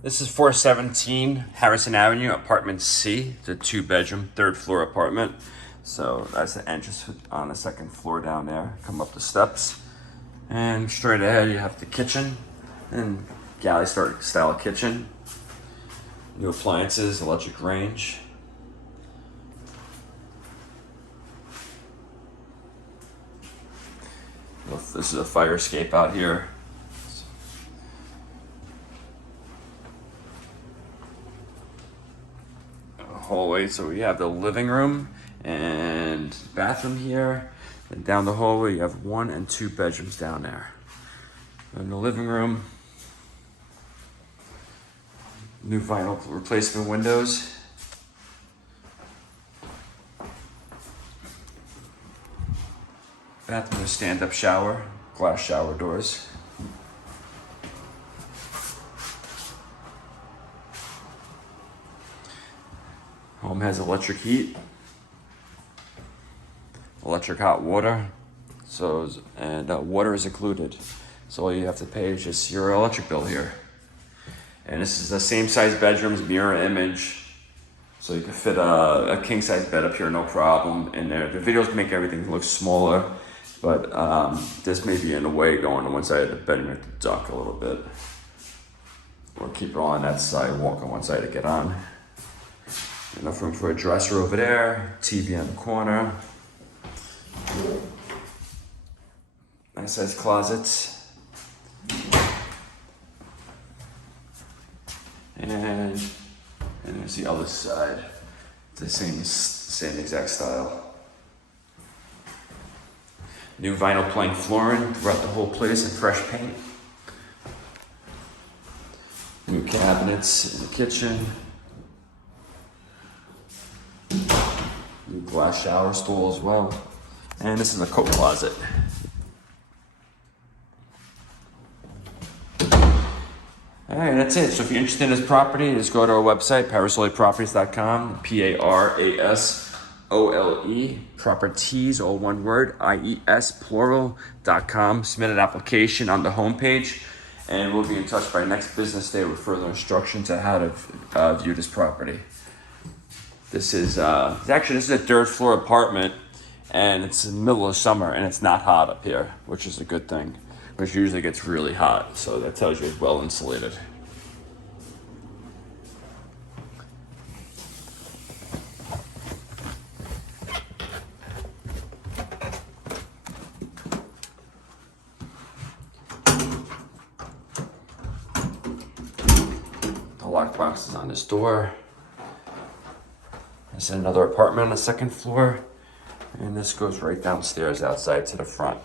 This is 417 Harrison Avenue, apartment C. It's a 2-bedroom, 3rd floor apartment. So that's the entrance on the 2nd floor down there. Come up the steps. And straight ahead you have the kitchen and galley style kitchen. New appliances, electric range. This is a fire escape out here. Hallway, so we have the living room and bathroom here, and down the hallway you have 1 and 2 bedrooms down there. In the living room, new vinyl replacement windows. Bathroom with stand-up shower, glass shower doors. Home has electric heat, electric hot water, and water is included. So all you have to pay is just your electric bill here. And this is the same size bedrooms, mirror image. So you can fit a king size bed up here, no problem. And the videos make everything look smaller, but this may be in the way going on one side of the bed and you have to duck a little bit. Or keep it all on that side, walk on one side to get on. Enough room for a dresser over there, TV in the corner. Nice size closets. And there's the other side. The same exact style. New vinyl plank flooring throughout the whole place and fresh paint. New cabinets in the kitchen. New glass shower stool as well. And this is a coat closet. All right, that's it. So if you're interested in this property, just go to our website, parasoleproperties.com, P-A-R-A-S-O-L-E, properties, all one word, I-E-S, plural.com. Submit an application on the homepage, and we'll be in touch by next business day with further instructions on how to view this property. This is a 3rd floor apartment, and it's in the middle of summer, and it's not hot up here, which is a good thing, which usually gets really hot. So that tells you it's well insulated. The lockbox is on this door. This is another apartment on the 2nd floor, and this goes right downstairs outside to the front.